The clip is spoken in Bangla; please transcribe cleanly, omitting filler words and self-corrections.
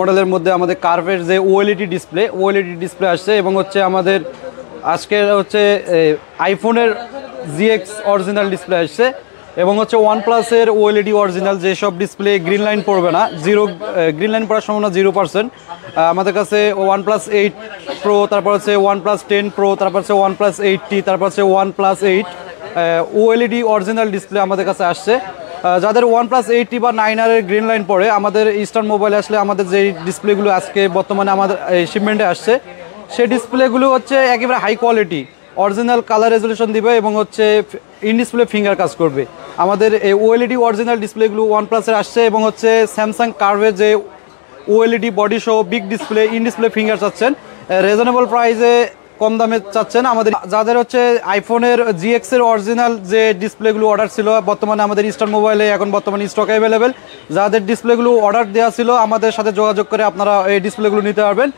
মডেলের মধ্যে আমাদের কার্ভের যে ওএলইডি ডিসপ্লে আসছে এবং হচ্ছে আমাদের আজকের হচ্ছে আইফোনের জিএক্স অরিজিনাল ডিসপ্লে আসছে এবং হচ্ছে ওয়ানপ্লাসের ওএলইডি অরিজিনাল যেসব ডিসপ্লে গ্রিন লাইন পড়বে না গ্রিন লাইন পড়ার সম্ভাবনা 0%। আমাদের কাছে OnePlus 8 Pro, তারপর হচ্ছে OnePlus 10 Pro, তারপর হচ্ছে OnePlus 8T, তারপর হচ্ছে OnePlus 8 ওএলইডি অরিজিনাল ডিসপ্লে আমাদের কাছে আসছে। যাদের OnePlus 8T বা 9R এর গ্রিন লাইন পড়ে আমাদের ইস্টার্ন মোবাইলে আসলে আমাদের যে ডিসপ্লেগুলো আজকে বর্তমানে আমাদের শিপমেন্টে আসছে সেই ডিসপ্লেগুলো হচ্ছে একেবারে high quality original colour resolution দিবে এবং হচ্ছে ইন ডিসপ্লে ফিঙ্গার কাজ করবে। আমাদের এই ওএলইডি অরিজিনাল ডিসপ্লেগুলো ওয়ানপ্লাসের আসছে এবং হচ্ছে স্যামসাং কার্ভের যে ওএলইডি বডি সহ big display in display finger চাচ্ছেন রিজনেবল প্রাইসে কম দামে চাচ্ছেন। আমাদের যাদের হচ্ছে আইফোনের জিএক্স এর অরিজিনাল যে ডিসপ্লেগুলো অর্ডার ছিল বর্তমানে আমাদের ইস্টার্ন মোবাইলে এখন বর্তমানে স্টক অ্যাভেলেবেল, যাদের ডিসপ্লেগুলো অর্ডার দেওয়া ছিল আমাদের সাথে যোগাযোগ করে আপনারা এই ডিসপ্লেগুলো নিতে পারবেন।